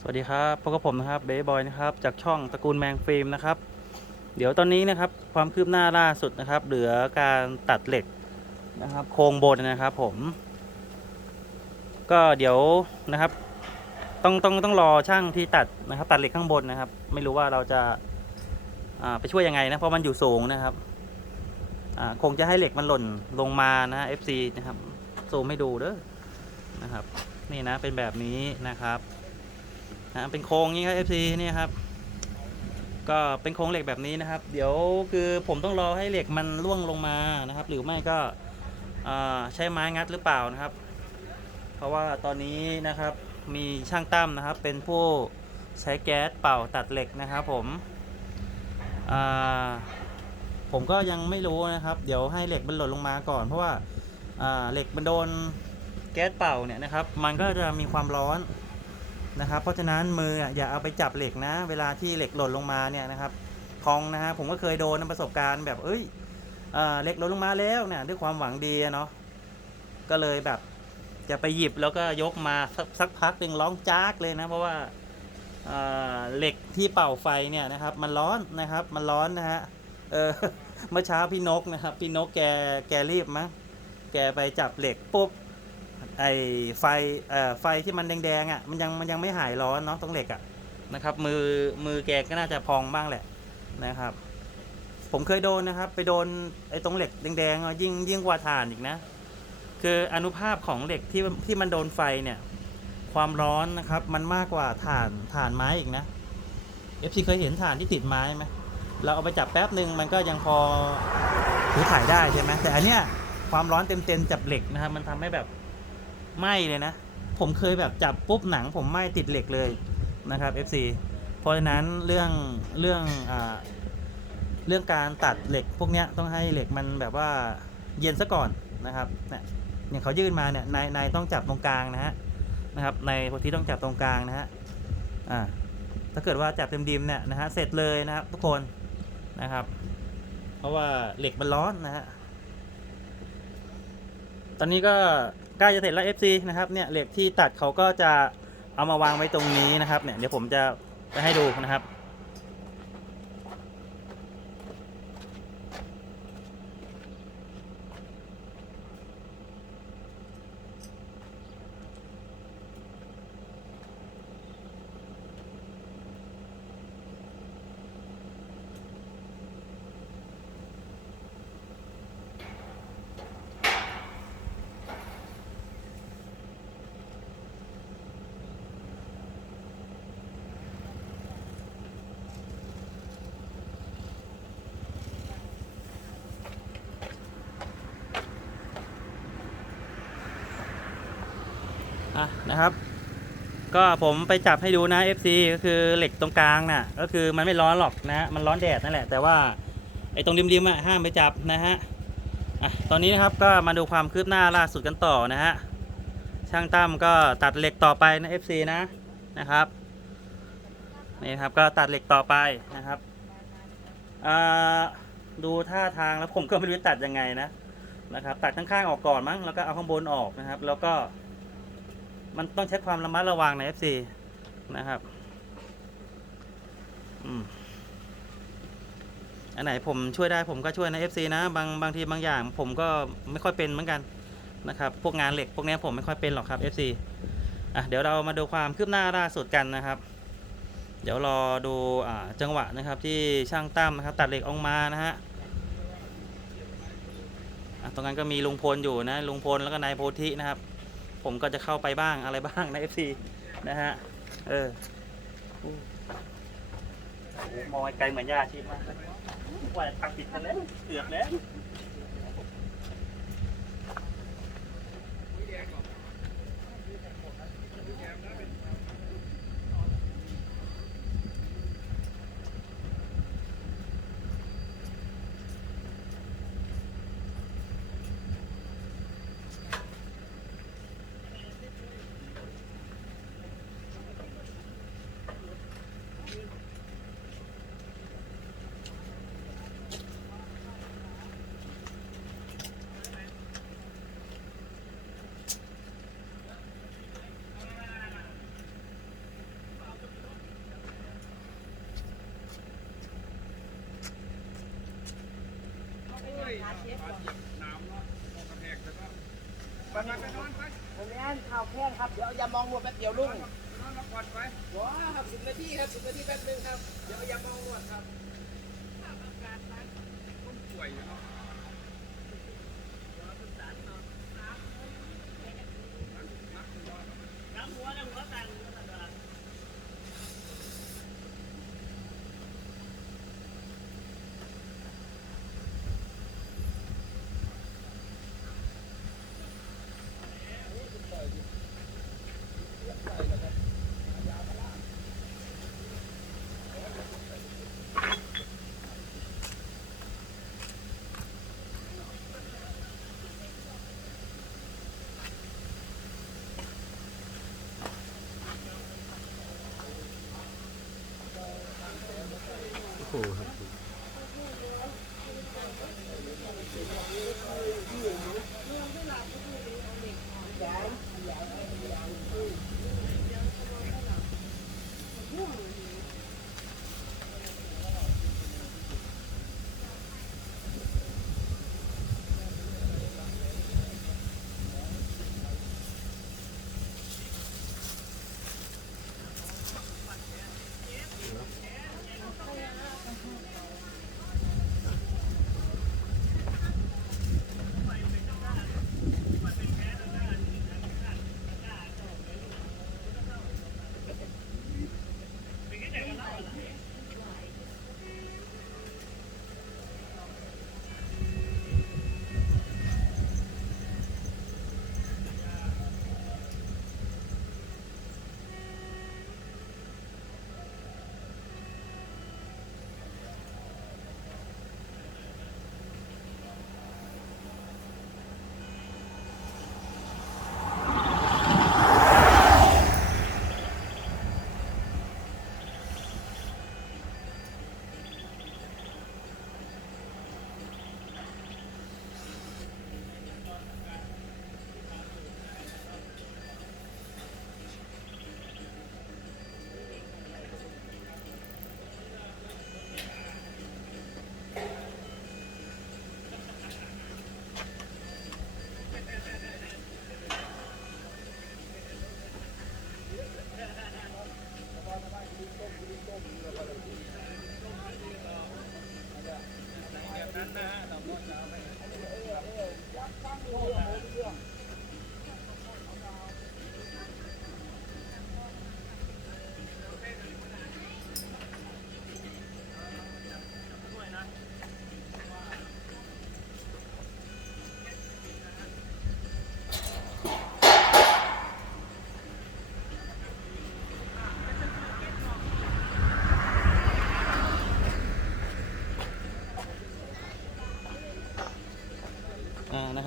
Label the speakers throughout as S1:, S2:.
S1: สวัสดีครับพบกับผมนะครับเบย์บอยนะครับจากช่องตระกูลแมงฟิล์มนะครับ เดี๋ยวตอนนี้นะครับความคืบหน้าล่าสุดนะครับ เหลือการตัดเหล็กนะครับ โครงบนนะครับผม ก็เดี๋ยวนะครับ ต้องต้องต้องรอช่างที่ตัดนะครับ ตัดเหล็กข้างบนนะครับ ไม่รู้ว่าเราจะาไปช่วยยังไงนะเพราะมันอยู่สูงนะครับคงจะให้เหล็กมันหล่นลงมานะ FC นะครับซูมให้ดูเด้อนะครับ นี่นะเป็นแบบนี้นะครับ นะเป็นโครงนี้ครับ FC นี่ครับ ก็เป็นโครงเหล็กแบบนี้นะครับ เดี๋ยวคือผมต้องรอให้เหล็กมันร่วงลงมานะครับ หรือไม่ก็ใช้ไม้งัดหรือเปล่านะครับ เพราะว่าตอนนี้นะครับมีช่างตั้มนะครับ เป็นผู้ใช้แก๊สเป่าตัดเหล็กนะครับ ผมผมก็ยังไม่รู้นะครับ เดี๋ยวให้เหล็กมันหล่นลงมาก่อน เพราะว่าเหล็กมันโดนแก๊สเป่าเนี่ยนะครับ มันก็จะมีความร้อน นะครับ เพราะฉะนั้นมืออย่าเอาไปจับเหล็กนะ เวลาที่เหล็กหล่นลงมาเนี่ยนะครับพองนะฮะผมก็เคยโดนประสบการณ์แบบเอ้ยเอเหล็กหล่นลงมาแล้วเนี่ยด้วยความหวังดีเนาะก็เลยแบบจะไปหยิบแล้วก็ยกมาสักสักพักหนึ่งร้องจากเลยนะ เพราะว่าเเหล็กที่เป่าไฟเนี่ยนะครับ มันร้อนนะครับ มันร้อนนะฮะเออเมื่อเช้าพี่นกนะครับ พี่นกแกแกรีบมั้งแกไปจับเหล็กปุ๊บ ไอไฟเอ่อไฟที่มันแดงๆอะมันยังมันยังไม่หายร้อนเนาะตรงเหล็กอะนะครับ มือมือแกก็น่าจะพองบ้างแหละนะครับ ผมเคยโดนนะครับ ไปโดนไอ้ตรงเหล็กแดงๆอะยิ่งยิ่งกว่าถ่านอีกนะ คืออนุภาพของเหล็กที่ที่มันโดนไฟเนี่ย ความร้อนนะครับ มันมากกว่าถ่านถ่านไม้อีกนะเอฟซีเคยเห็นถ่านที่ติดไม้ไหมเราเอาไปจับแป๊บหนึ่งมันก็ยังพอถือถ่ายได้ใช่ไหมแต่อันเนี้ยความร้อนเต็มๆจับเหล็กนะครับ มันทำให้แบบ ไหม้เลยนะ ผมเคยแบบจับปุ๊บหนังผมไหม้ติดเหล็กเลยนะครับ FC เพราะฉะนั้นเรื่องเรื่องอ่าเรื่องการตัดเหล็กพวกเนี้ยต้องให้เหล็กมันแบบว่าเย็นซะก่อนนะครับเนี่ยอย่างเขายื่นมาเนี่ยนายนายต้องจับตรงกลางนะฮะนะครับในพวกที่ต้องจับตรงกลางนะฮะอ่าถ้าเกิดว่าจับเต็มดิมเนี่ยนะฮะเสร็จเลยนะครับทุกคนนะครับ เพราะว่าเหล็กมันร้อนนะฮะตอนนี้ก็ ใกล้จะเสร็จแล้ว FC นะครับเนี่ยเหล็กที่ตัดเขาก็จะเอามาวางไว้ตรงนี้นะครับเนี่ยเดี๋ยวผมจะไปให้ดูนะครับ อะนะครับ ก็ผมไปจับให้ดูนะ FC ก็คือเหล็กตรงกลางน่ะ ก็คือมันไม่ร้อนหรอกนะมันร้อนแดดนั่นแหละ แต่ว่าไอ้ตรงริมๆอะห้ามไปจับนะฮะอะตอนนี้นะครับก็มาดูความคืบหน้าล่าสุดกันต่อนะฮะช่างตั้มก็ตัดเหล็กต่อไปนะ FC นะนะครับนี่ครับก็ตัดเหล็กต่อไปนะครับดูท่าทางแล้วผมก็ไม่รู้จะตัดยังไงนะนะครับ ตัดข้างๆออกก่อนมั้งแล้วก็เอาข้างบนออกนะครับ แล้วก็ มันต้องใช้ความระมัดระวังใน FC นะครับอันไหนผมช่วยได้ผมก็ช่วยใน FC นะ บางบางทีบางอย่าง ผมก็ไม่ค่อยเป็นเหมือนกันนะครับ พวกงานเหล็กพวกนี้ผมไม่ค่อยเป็นหรอกครับ FC อะเดี๋ยวเรามาดูความคืบหน้าล่าสุดกันนะครับ เดี๋ยวรอดูอ่าจังหวะนะครับที่ช่างตั้มนะครับ ตัดเหล็กออกมานะฮะตรงนั้นก็มีลุงพลอยู่นะลุงพลแล้วก็นายโพธินะครับ ผมก็จะเข้าไปบ้างอะไรบ้างใน FC นะฮะ เออโอ้โหมองไกลเหมือนยาชีพมากว่าตักปิดทันแล้วเกือบแล้ว
S2: ผมแม่นข่าวแพงครับ เดี๋ยวอย่ามองมัวแป๊บเดียวลุง
S3: นอนก่อนไป
S2: ว้าครับสิบนาทีครับสิบนาทีแป๊บนึงครับ เดี๋ยวอย่ามองมัวครับ
S3: คนป่วยอยู่เนาะ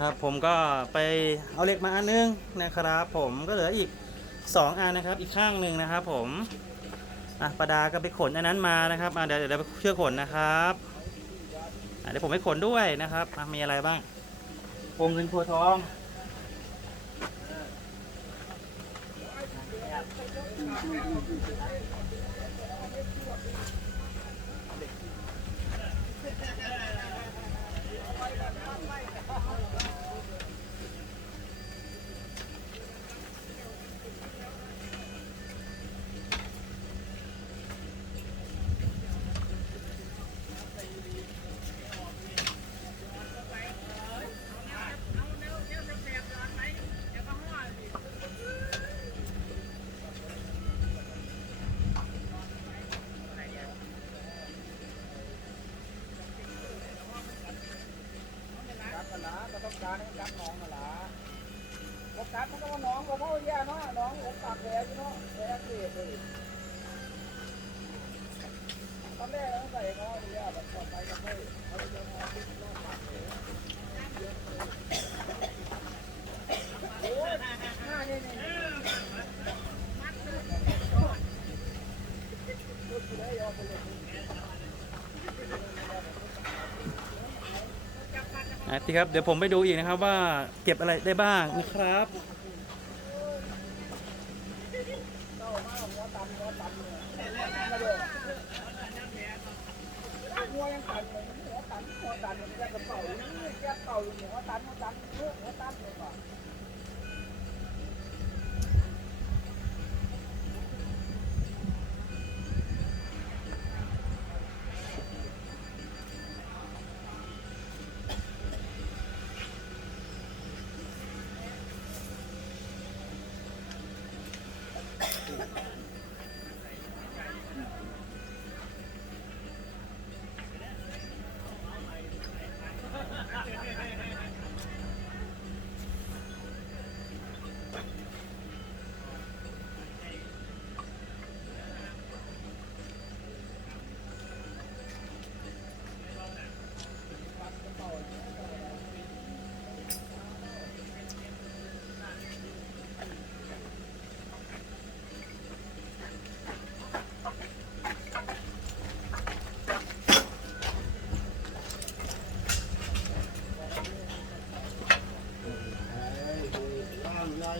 S1: นะครับผมก็ไปเอาเหล็กมาอันนึงนะครับผมก็เหลืออีก 2 อันนะครับอีกข้างหนึ่งนะครับผมอะประดาก็ไปขนอันนั้นมานะครับอะเดี๋ยวเดี๋ยวไปเชื่อขนนะครับอะเดี๋ยวผมไปขนด้วยนะครับอะมีอะไรบ้างโคงเงินโคทอง
S3: กัดกันละก็ต้องการให้กัดน้องกันละพอกัดมันก็ว่าน้องก็เพราะแย่เนาะน้องอกปากแผลอยู่เนาะแผลเกลียดเลยตอนแรกเราใส่เขาเนี่ยแบบปลอดภัยกันเลยเขาจะมาติดรอบปากแผลโอ้ยหน้านี่นี่รถอยู่ได้ยอมไปเลย
S1: ดีครับ เดี๋ยวผมไปดูอีกนะครับว่าเก็บอะไรได้บ้างนะครับ
S3: หัวยังตันเลยหัวตันหัวตันมันจะกระเป๋าแก้เป่าหัวตันหัวตันหัวตัน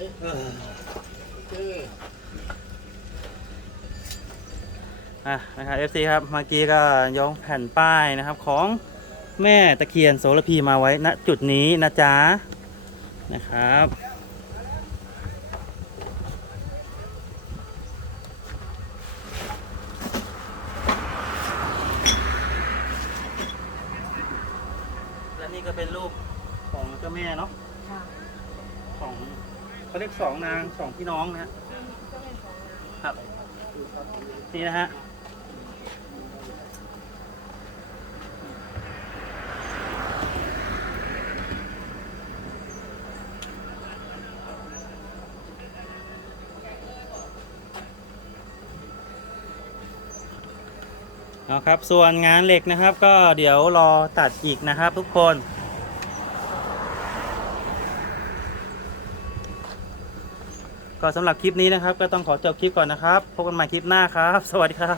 S3: เลยป่ะ
S1: อะนะครับ FC ครับเมื่อกี้ก็ยกแผ่นป้ายนะครับของแม่ตะเคียนโสระพีมาไว้ณจุดนี้นะจ๊ะนะครับและนี่ก็เป็นรูปของเจ้าแม่เนาะ เขาเรียกสองนางสองพี่น้องนะฮะครับ นี่นะฮะเอาครับส่วนงานเหล็กนะครับ ก็เดี๋ยวรอตัดอีกนะครับ ทุกคน ก็สำหรับคลิปนี้นะครับ ก็ต้องขอจบคลิปก่อนนะครับ พบกันใหม่คลิปหน้าครับ สวัสดีครับ